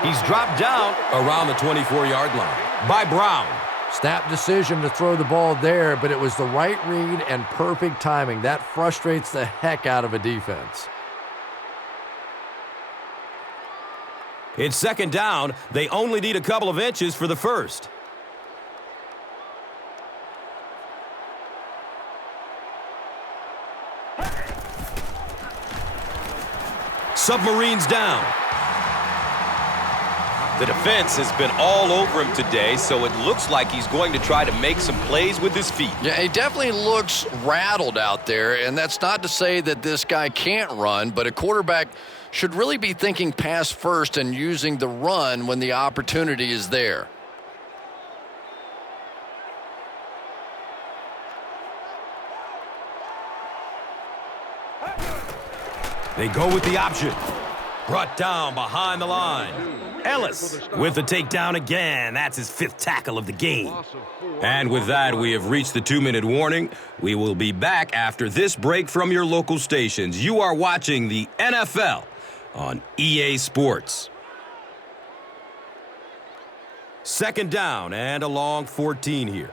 He's dropped down around the 24-yard line by Brown. Snap decision to throw the ball there, but it was the right read and perfect timing. That frustrates the heck out of a defense. It's 2nd down. They only need a couple of inches for the first. Submarines down. The defense has been all over him today, so it looks like he's going to try to make some plays with his feet. Yeah, he definitely looks rattled out there, and that's not to say that this guy can't run, but a quarterback should really be thinking pass first and using the run when the opportunity is there. They go with the option. Brought down behind the line. Ellis with the takedown again. That's his 5th tackle of the game. And with that, we have reached the 2-minute warning. We will be back after this break from your local stations. You are watching the NFL on EA Sports. 2nd down and a long 14 here.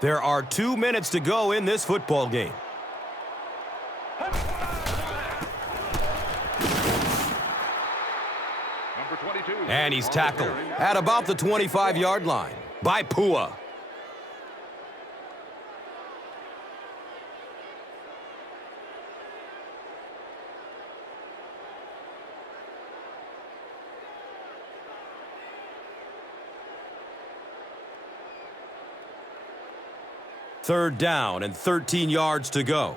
There are 2 minutes to go in this football game. And he's tackled at about the 25-yard line by Pua. Third down and 13 yards to go.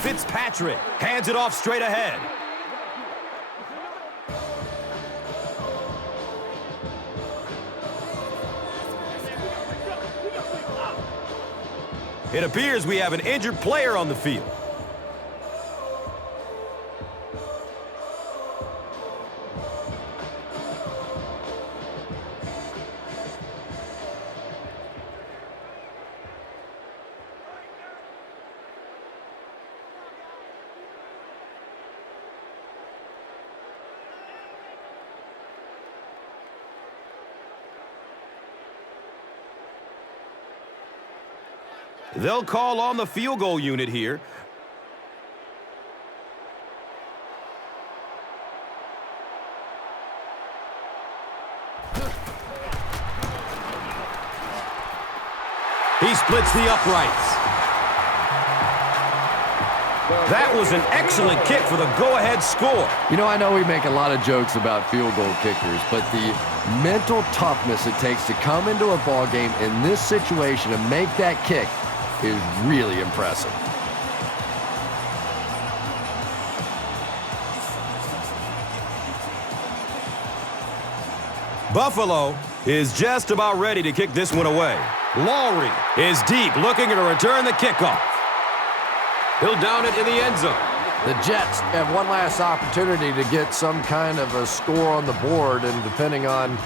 Fitzpatrick hands it off straight ahead. It appears we have an injured player on the field. They'll call on the field goal unit here. He splits the uprights. That was an excellent kick for the go-ahead score. You know, I know we make a lot of jokes about field goal kickers, but the mental toughness it takes to come into a ball game in this situation and make that kick is really impressive. Buffalo is just about ready to kick this one away. Lowry is deep, looking to return the kickoff. He'll down it in the end zone. The Jets have one last opportunity to get some kind of a score on the board, and depending on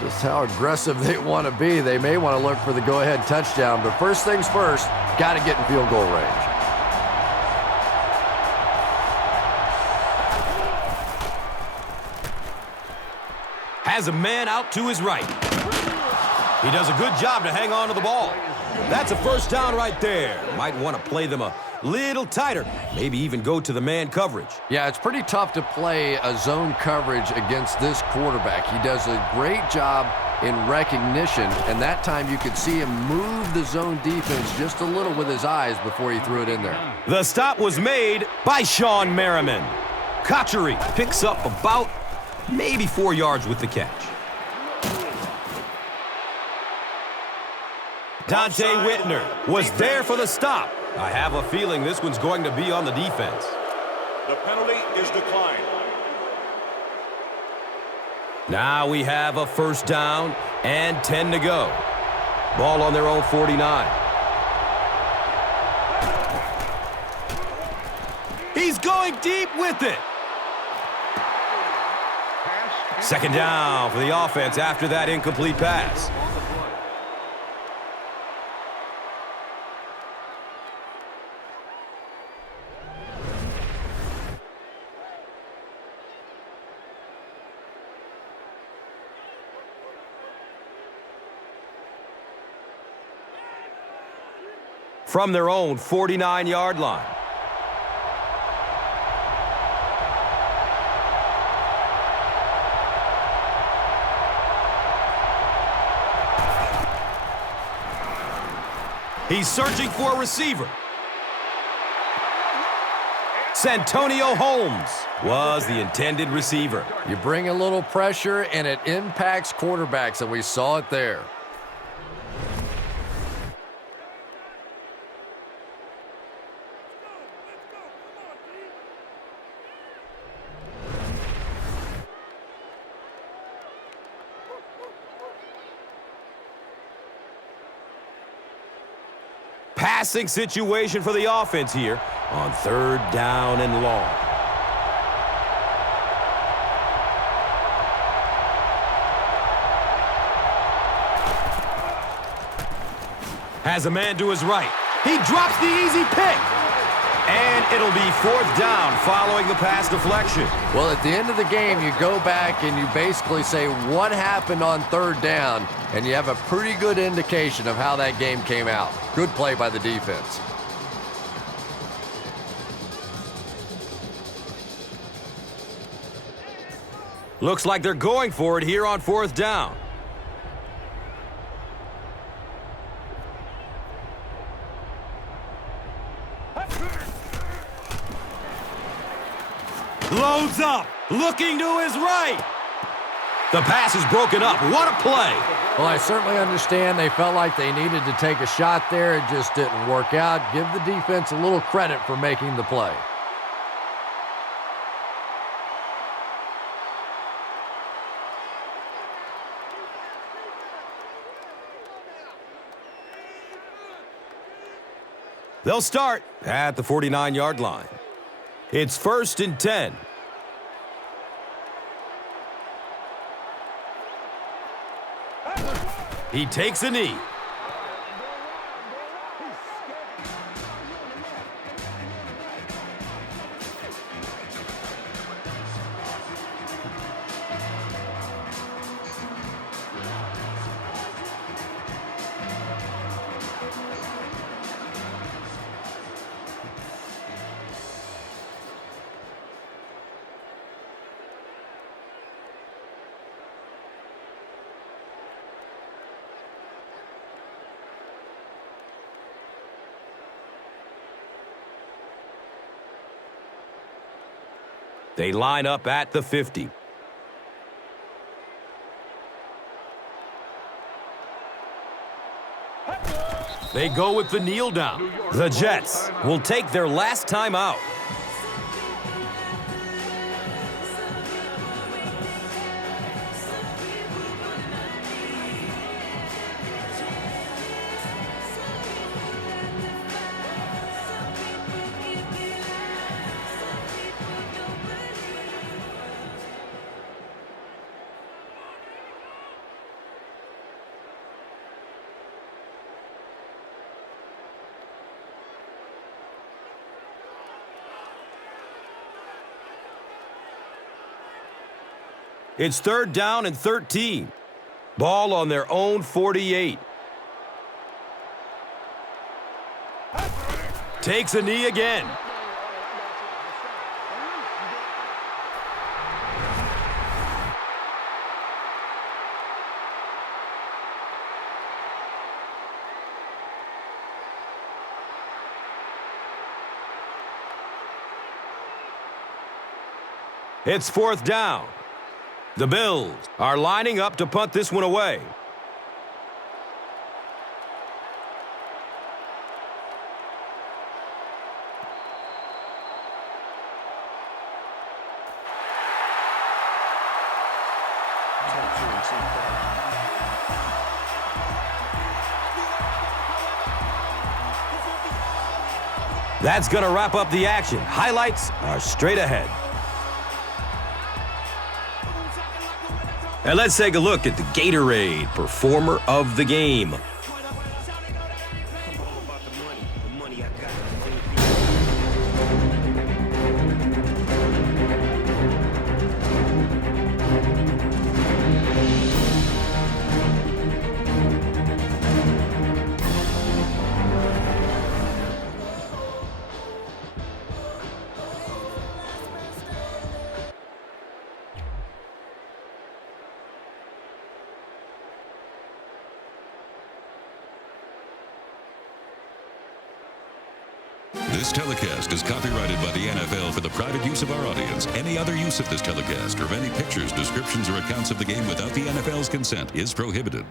just how aggressive they want to be, they may want to look for the go-ahead touchdown. But first things first, got to get in field goal range. Has a man out to his right. He does a good job to hang on to the ball. That's a first down right there. Might want to play them a little tighter. Maybe even go to the man coverage. Yeah, it's pretty tough to play a zone coverage against this quarterback. He does a great job in recognition, and that time you could see him move the zone defense just a little with his eyes before he threw it in there. The stop was made by Sean Merriman. Kocheri picks up about maybe 4 yards with the catch. Dante Whitner was there for the stop. I have a feeling this one's going to be on the defense. The penalty is declined. Now we have a first down and 10 to go. Ball on their own 49. He's going deep with it. Second down for the offense after that incomplete pass. From their own 49-yard line. He's searching for a receiver. Santonio Holmes was the intended receiver. You bring a little pressure, and it impacts quarterbacks, and we saw it there. Passing situation for the offense here on third down and long. Has a man to his right. He drops the easy pick. And it'll be fourth down following the pass deflection. Well, at the end of the game, you go back and you basically say what happened on third down, and you have a pretty good indication of how that game came out. Good play by the defense. Looks like they're going for it here on fourth down. Loads up, looking to his right. The pass is broken up. What a play. Well, I certainly understand they felt like they needed to take a shot there. It just didn't work out. Give the defense a little credit for making the play. They'll start at the 49-yard line. It's 1st and 10. He takes a knee. They line up at the 50. They go with the kneel down. The Jets will take their last time out. It's 3rd down and 13. Ball on their own 48. Takes a knee again. It's 4th down. The Bills are lining up to punt this one away. That's going to wrap up the action. Highlights are straight ahead. And let's take a look at the Gatorade Performer of the Game. This telecast is copyrighted by the NFL for the private use of our audience. Any other use of this telecast or of any pictures, descriptions, or accounts of the game without the NFL's consent is prohibited.